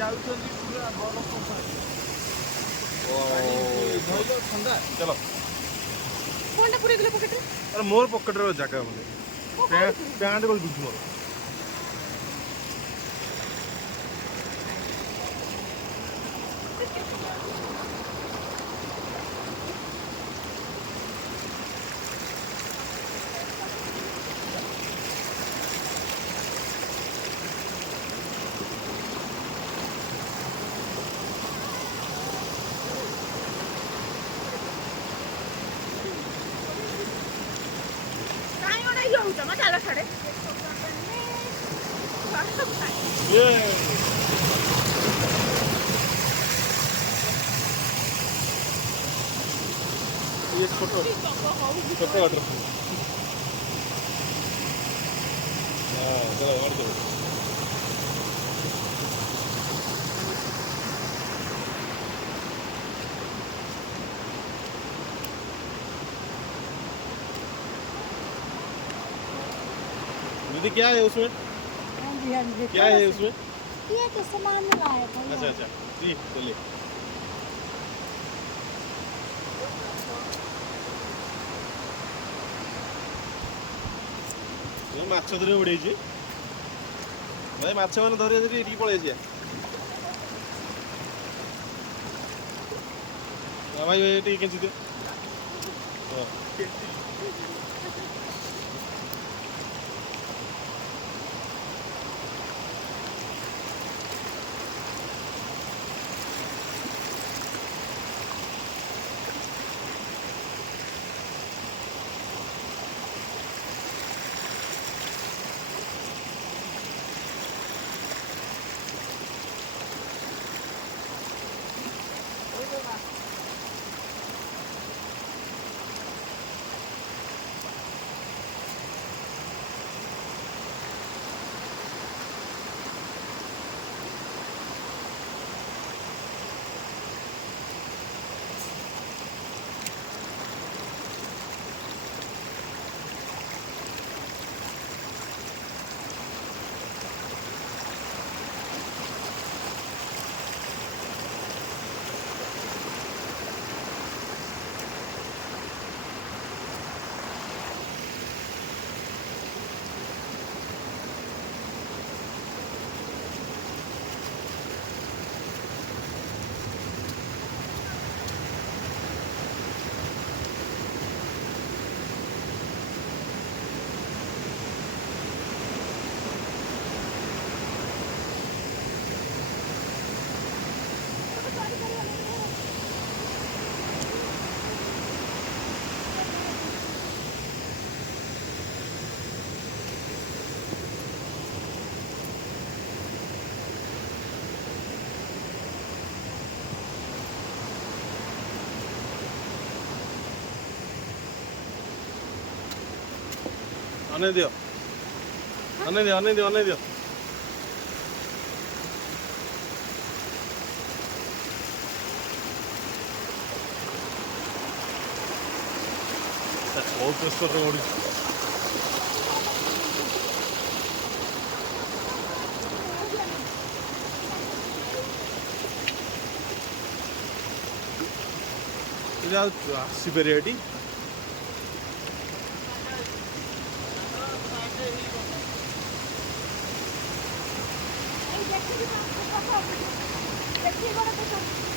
ଯାଉଛନ୍ତି ପୁରା ବରଫ ଥଣ୍ଡା। चलो फोनटा पुरै दिले पकेट रे अरे मोर पॉकेट रे जगह बोले पैंट को दूध मोर काई ओडा यो हुन्छ म चालो छडे ये छोटो ऑर्डर हाँ चलो और दो दीदी क्या है उसमें हाँ जी क्या है उसमें ये तो सामान लाया था अच्छा अच्छा जी चलिए ମାଛ ଧରି ଉଡେଇଛି ଭାଇ ମାଛ ମାନେ ଧରି ଧରି ଏଠିକି ପଳେଇଛି ଭାଇ ଟିକେ କେଞ୍ଚି ଦିଅ ଅନେଇ ଦିଅ ଅନେଇ ଦିଅ ଅନେଇ ଦିଅ ଅନେଇ ଦିଅ ବହୁତ ପ୍ରେସରରେ ବଢିଛି ଆସିପାରିବେ ଏଠି देखिए बड़ा तो